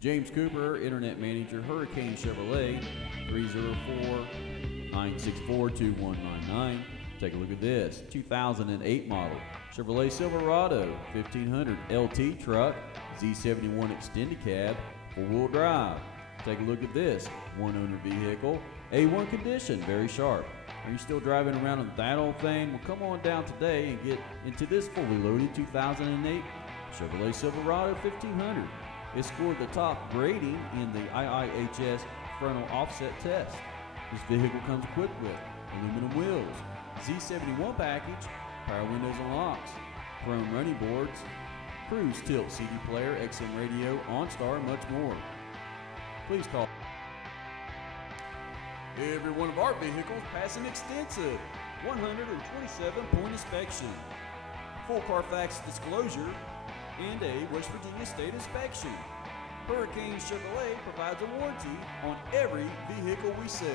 James Cooper, Internet Manager, Hurricane Chevrolet, 304-964-2199. Take a look at this 2008 model Chevrolet Silverado 1500 LT truck, Z71 extended cab, 4-wheel drive. Take a look at this one-owner vehicle, A1 condition, very sharp. Are you still driving around with that old thing? Well, come on down today and get into this fully loaded 2008 Chevrolet Silverado 1500. It scored the top grading in the IIHS frontal offset test. This vehicle comes equipped with aluminum wheels, Z71 package, power windows and locks, chrome running boards, cruise tilt CD player, XM radio, OnStar, and much more. Please call. Every one of our vehicles pass an extensive 127-point inspection, full Carfax disclosure, and a West Virginia state inspection. Hurricane Chevrolet provides a warranty on every vehicle we sell.